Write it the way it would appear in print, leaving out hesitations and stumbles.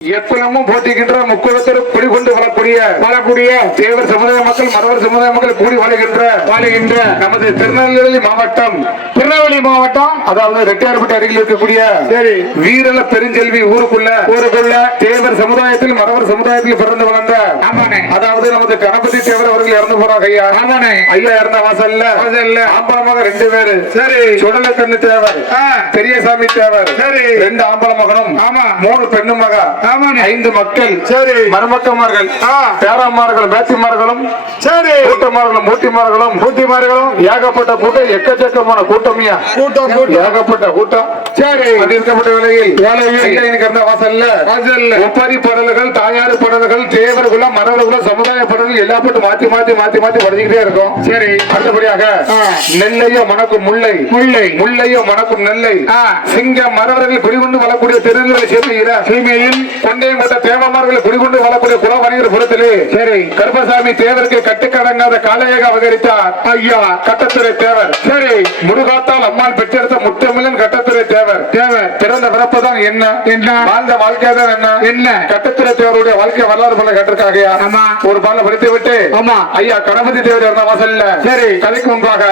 எக்குலமும் போட்டிக்கின்ற முக்குளத்தில் குடிகொண்டு வரக்கூடிய தேவர் சமுதாய மக்கள் மறவர் சமுதாய மக்கள் கூடி வாழ்கின்ற நமது திருநெல்வேலி மாவட்டம் அதாவது ரெட்டியார்பட்டி அருகில் இருக்கக்கூடிய வீரல பெருஞ்செல்வி ஊருக்குள்ள தேவர் சமுதாயத்தில் மறவர் சமுதாயத்தில் பிறந்து வளர்ந்த அதாவது நமது கணபதி தேவர் அவர்கள் இறந்து போறாங்க ஐயா இறந்த வாசல்ல ஆம்பளமாக 2 பேரு சுடலை கண்ணு தேவர் பெரியசாமி தேவர் 2 ஆம்பள மகனும் 3 பெண்ணு மகா 5 மக்கள் மருமக்கமார்கள் பேரம்மார்கள் பேத்திமார்களும் கூட்டமார்களும் மூட்டிமார்களும் ஏகப்பட்ட கூட்டம் எக்கச்சக்கமான கூட்டமியா ஏகப்பட்ட கூட்டம் இருக்கப்பட்ட வேலையில் வாசல்ல ஒப்பரி படல்கள் தாயாறு படல்கள் தேவர்களும் மரவர்களும் சமுதாய படல்கள் எல்லா போட்டு மாத்தி படிச்சுக்கிட்டே இருக்கும் அடுத்தபடியாக நெல்லையோ மணக்கும் முல்லையோ மணக்கும் நெல்லை சிங்க மரவர்கள் குடிகொண்டு வரக்கூடிய திருநெல்வேலி சீமையில் கொண்டையங்கோட்ட தேவமார்களை குடிகொண்டு வரக்கூடிய குலவணிகர் புறத்திலே கருப்பசாமி தேவருக்கு கட்டுக்கடங்காத காலையாக அவகரித்தார் ஐயா கட்டத்துறை தேவர் முருகாத்தால் அம்மாள் பெற்றெடுத்த முத்தமிழன் கட்டத்துறை தேவர் பிறந்த பிறப்புதான் என்ன வாழ்ந்த வாழ்க்கை தான் என்ன கட்டத்துறை தேவருடைய வாழ்க்கை வரலாறு பண்ண கட்டிருக்காங்க ஒரு பால படித்து விட்டு ஐயா கணபதி தேவர் இருந்த வாசல்ல கதைக்கு முன்பாக